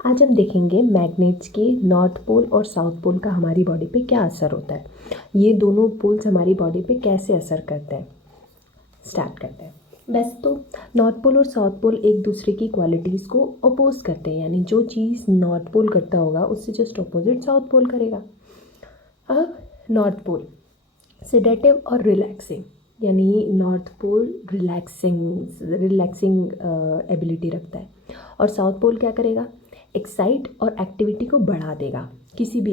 आज हम देखेंगे मैग्नेट्स के नॉर्थ पोल और साउथ पोल का हमारी बॉडी पे क्या असर होता है। ये दोनों पोल्स हमारी बॉडी पे कैसे असर करते हैं, स्टार्ट करते हैं। वैसे तो नॉर्थ पोल और साउथ पोल एक दूसरे की क्वालिटीज़ को अपोज करते हैं, यानी जो चीज़ नॉर्थ पोल करता होगा उससे जस्ट अपोजिट साउथ पोल करेगा। अब नॉर्थ पोल सेडेटिव और रिलैक्सिंग, यानी नॉर्थ पोल रिलैक्सिंग एबिलिटी रखता है, और साउथ पोल क्या करेगा, एक्साइट और एक्टिविटी को बढ़ा देगा। किसी भी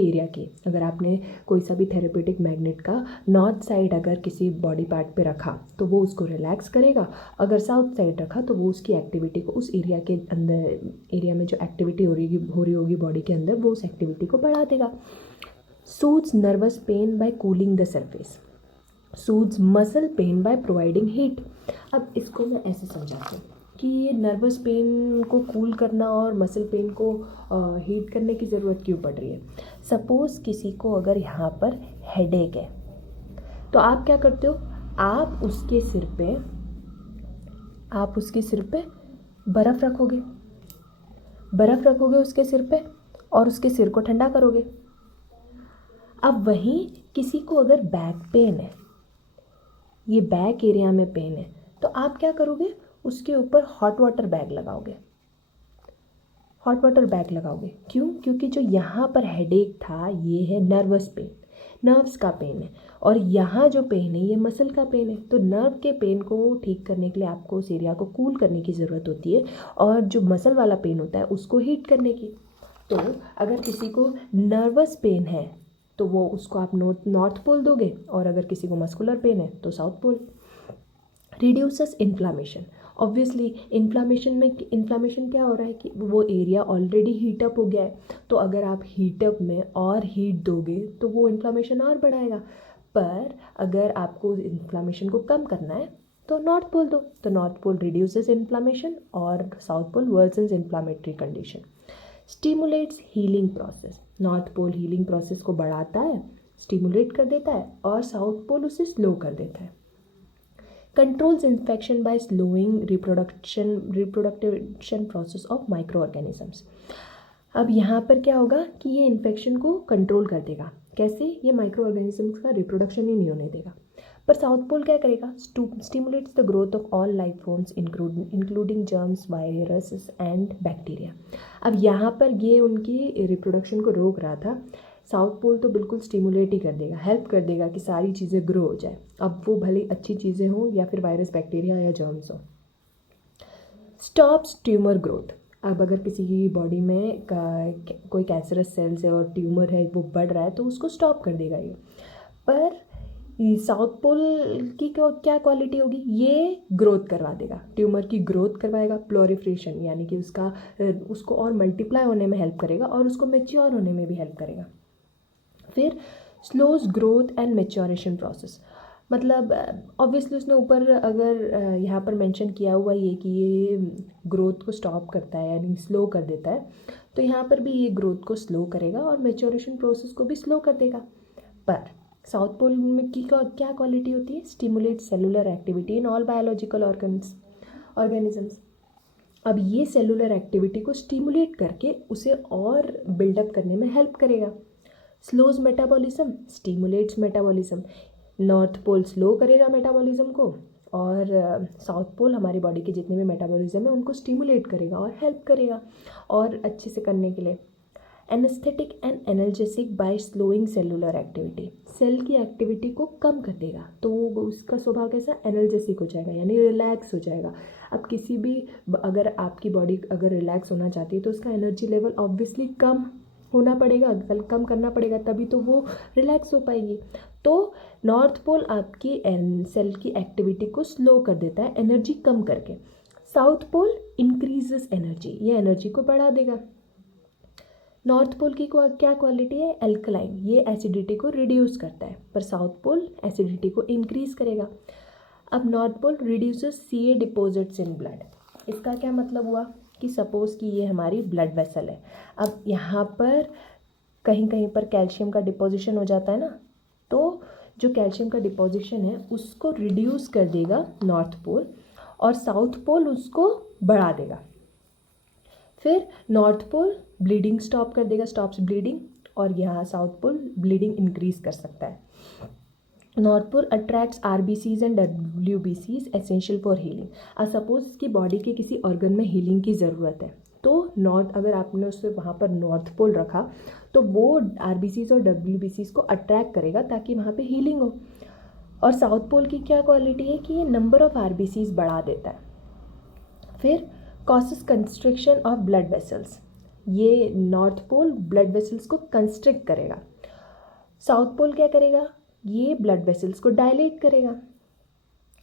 एरिया के, अगर आपने कोई सा भी थेरेपेटिक मैग्नेट का नॉर्थ साइड अगर किसी बॉडी पार्ट पे रखा तो वो उसको रिलैक्स करेगा, अगर साउथ साइड रखा तो वो उसकी एक्टिविटी को, उस एरिया के अंदर, एरिया में जो एक्टिविटी हो रही होगी बॉडी के अंदर, वो उस एक्टिविटी को बढ़ा देगा। soothes nervous pain by cooling the surface, soothes muscle pain by providing heat। अब इसको मैं ऐसे समझाती हूँ कि ये नर्वस पेन को कूल करना और मसल पेन को हीट करने की ज़रूरत क्यों पड़ रही है। सपोज़ किसी को अगर यहाँ पर हेडेक है तो आप क्या करते हो, आप उसके सिर पे बर्फ़ रखोगे उसके सिर पे और उसके सिर को ठंडा करोगे। अब वहीं किसी को अगर बैक पेन है, ये बैक एरिया में पेन है, तो आप क्या करोगे, उसके ऊपर हॉट वाटर बैग लगाओगे। क्यों? क्योंकि जो यहाँ पर हेडेक था ये है नर्वस पेन, नर्व्स का पेन है, और यहाँ जो पेन है ये मसल का पेन है। तो नर्व के पेन को ठीक करने के लिए आपको उस एरिया को कूल करने की ज़रूरत होती है, और जो मसल वाला पेन होता है उसको हीट करने की। तो अगर किसी को नर्वस पेन है तो वो उसको आप नॉर्थ पोल दोगे, और अगर किसी को मस्कुलर पेन है तो south pole. Reduces inflammation, obviously inflammation क्या हो रहा है कि वो एरिया ऑलरेडी हीटअप हो गया है, तो अगर आप हीटअप में और हीट दोगे तो वो इन्फ्लामेशन और बढ़ाएगा। पर अगर आपको इन्फ्लामेशन को कम करना है तो नॉर्थ पोल दो, तो नॉर्थ पोल रिड्यूसेस इन्फ्लामेशन और south pole worsens inflammatory condition. Stimulates healing process, north pole healing process को बढ़ाता है, स्टिमुलेट कर देता है, और साउथ पोल उसे स्लो कर देता है। Controls infection by slowing reproduction process of micro organisms. अब यहाँ पर क्या होगा कि ये इन्फेक्शन को कंट्रोल कर देगा। कैसे? ये माइक्रो ऑर्गेनिजम्स का रिप्रोडक्शन ही नहीं होने देगा। पर साउथ पोल क्या करेगा, stimulates the growth of all life forms including germs, viruses and bacteria. अब यहाँ पर ये उनकी रिप्रोडक्शन को रोक रहा था, साउथ पोल तो बिल्कुल स्टिमुलेट ही कर देगा, हेल्प कर देगा कि सारी चीज़ें ग्रो हो जाए, अब वो भले अच्छी चीज़ें हों या फिर वायरस, बैक्टीरिया या जर्म्स हो। स्टॉप्स ट्यूमर ग्रोथ, अब अगर किसी की बॉडी में कोई कैंसरस सेल्स है और ट्यूमर है वो बढ़ रहा है तो उसको स्टॉप कर देगा ये। पर साउथ पोल की क्या क्वालिटी होगी, ये ग्रोथ करवा देगा, ट्यूमर की ग्रोथ करवाएगा, प्लोरिफ्रेशन यानी कि उसको और मल्टीप्लाई होने में हेल्प करेगा और उसको मेच्योर होने में भी हेल्प करेगा। फिर slows growth and maturation process, मतलब ऑब्वियसली उसने ऊपर अगर यहाँ पर मेंशन किया हुआ ये कि ये ग्रोथ को स्टॉप करता है यानी स्लो कर देता है, तो यहाँ पर भी ये ग्रोथ को स्लो करेगा और मेच्योरेशन प्रोसेस को भी स्लो कर देगा। पर साउथ पोल में की क्या क्वालिटी होती है, stimulate cellular activity in all biological organisms. अब ये सेलुलर एक्टिविटी को स्टिमुलेट करके उसे और बिल्डअप करने में हेल्प करेगा। Slows metabolism, stimulates metabolism, north pole slow करेगा मेटाबॉलिज्म को, और साउथ पोल हमारी बॉडी के जितने भी मेटाबॉलिज्म है उनको स्टिमुलेट करेगा और हेल्प करेगा और अच्छे से करने के लिए। Anaesthetic and analgesic by slowing cellular activity, cell की एक्टिविटी को कम कर देगा तो उसका स्वभाव कैसा, एनर्जेसिक हो जाएगा यानी रिलैक्स हो जाएगा। अब किसी भी, अगर आपकी बॉडी अगर रिलैक्स होना चाहती है तो उसका एनर्जी लेवल ऑब्वियसली कम होना पड़ेगा, कम करना पड़ेगा, तभी तो वो रिलैक्स हो पाएगी। तो नॉर्थ पोल आपकी सेल की एक्टिविटी को स्लो कर देता है एनर्जी कम करके, साउथ पोल इंक्रीजेस एनर्जी, ये एनर्जी को बढ़ा देगा। नॉर्थ पोल की क्या क्वालिटी है, एल्कलाइन, ये एसिडिटी को रिड्यूस करता है, पर साउथ पोल एसिडिटी को इंक्रीज करेगा। अब north pole reduces CA deposits in blood, इसका क्या मतलब हुआ कि सपोज़ कि ये हमारी ब्लड वेसल है, अब यहाँ पर कहीं कहीं पर कैल्शियम का डिपोजिशन हो जाता है ना, तो जो कैल्शियम का डिपोजिशन है उसको रिड्यूस कर देगा नॉर्थ पोल और साउथ पोल उसको बढ़ा देगा। फिर नॉर्थ पोल ब्लीडिंग स्टॉप कर देगा, स्टॉप्स ब्लीडिंग, और यहाँ साउथ पोल ब्लीडिंग इंक्रीज कर सकता है। North pole attracts RBCs and WBCs essential for healing. अब सपोज इसकी बॉडी के किसी ऑर्गन में हीलिंग की ज़रूरत है, तो नॉर्थ, अगर आपने उससे वहाँ पर नॉर्थ पोल रखा तो वो RBCs और WBCs को अट्रैक्ट करेगा ताकि वहाँ पे हीलिंग हो। और साउथ पोल की क्या क्वालिटी है कि ये नंबर ऑफ RBCs बढ़ा देता है। फिर causes constriction of blood vessels, ये नॉर्थ पोल ब्लड वेसल्स को कंस्ट्रिक्ट करेगा। साउथ पोल क्या करेगा, ये ब्लड वेसल्स को डायलेट करेगा।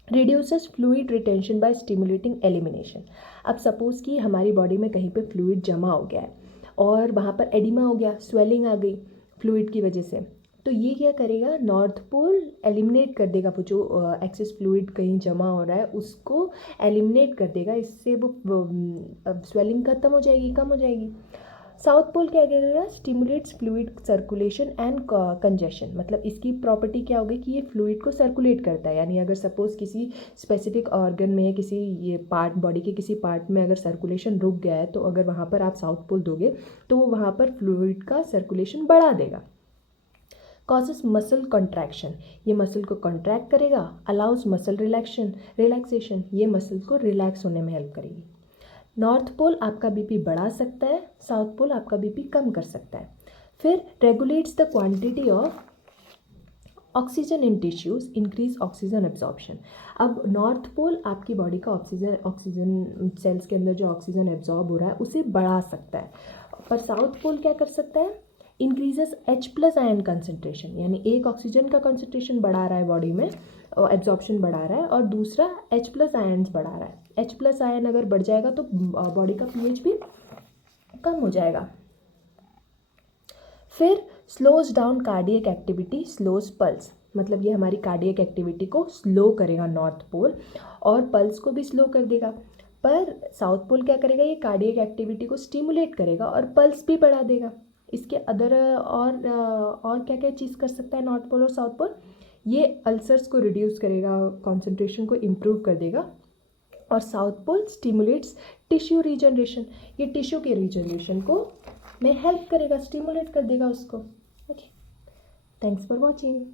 Reduces fluid retention by stimulating elimination. अब सपोज़ कि हमारी बॉडी में कहीं पे फ्लूइड जमा हो गया है और वहाँ पर एडिमा हो गया, स्वेलिंग आ गई फ्लूइड की वजह से, तो ये क्या करेगा, नॉर्थ पोल एलिमिनेट कर देगा वो जो एक्सेस फ्लूइड कहीं जमा हो रहा है उसको एलिमिनेट कर देगा, इससे वो स्वेलिंग ख़त्म हो जाएगी, कम हो जाएगी। साउथ पोल क्या करेगा, stimulates fluid circulation and congestion, मतलब इसकी प्रॉपर्टी क्या होगी कि ये फ्लूइड को सर्कुलेट करता है। यानी अगर सपोज किसी स्पेसिफिक ऑर्गन में, किसी ये पार्ट, बॉडी के किसी पार्ट में अगर सर्कुलेशन रुक गया है, तो अगर वहाँ पर आप साउथ पोल दोगे तो वो वहाँ पर फ्लूइड का सर्कुलेशन बढ़ा देगा। कॉजेस मसल कॉन्ट्रैक्शन, ये मसल को कॉन्ट्रैक्ट करेगा। अलाउज मसल रिलैक्सेशन, ये मसल को रिलैक्स होने में हेल्प करेगी। नॉर्थ पोल आपका बीपी बढ़ा सकता है, साउथ पोल आपका बीपी कम कर सकता है। फिर regulates the quantity of oxygen in tissues, increase oxygen absorption. अब नॉर्थ पोल आपकी बॉडी का ऑक्सीजन सेल्स के अंदर जो ऑक्सीजन एब्जॉर्ब हो रहा है उसे बढ़ा सकता है, पर साउथ पोल क्या कर सकता है, इंक्रीजेस H+ आयन कंसनट्रेशन, यानी एक ऑक्सीजन का कंसनट्रेशन बढ़ा रहा है बॉडी में, एब्जॉर्प्शन बढ़ा रहा है, और दूसरा H+ आयन्स बढ़ा रहा है। H+ आयन अगर बढ़ जाएगा तो बॉडी का pH भी कम हो जाएगा। फिर slows down cardiac activity, slows pulse, मतलब ये हमारी कार्डियक एक्टिविटी को स्लो करेगा नॉर्थ पोल, और पल्स को भी स्लो कर देगा। पर साउथ पोल क्या करेगा, ये कार्डियक एक्टिविटी को स्टिमुलेट करेगा और पल्स भी बढ़ा देगा। इसके अदर और क्या क्या चीज़ कर सकता है नॉर्थ पोल और साउथ पोल, ये अल्सर्स को रिड्यूस करेगा, कॉन्सेंट्रेशन को इम्प्रूव कर देगा। और south pole stimulates tissue regeneration, ये टिश्यू के रीजनरेशन को में हेल्प करेगा, स्टिमुलेट कर देगा उसको। Okay, thanks for watching.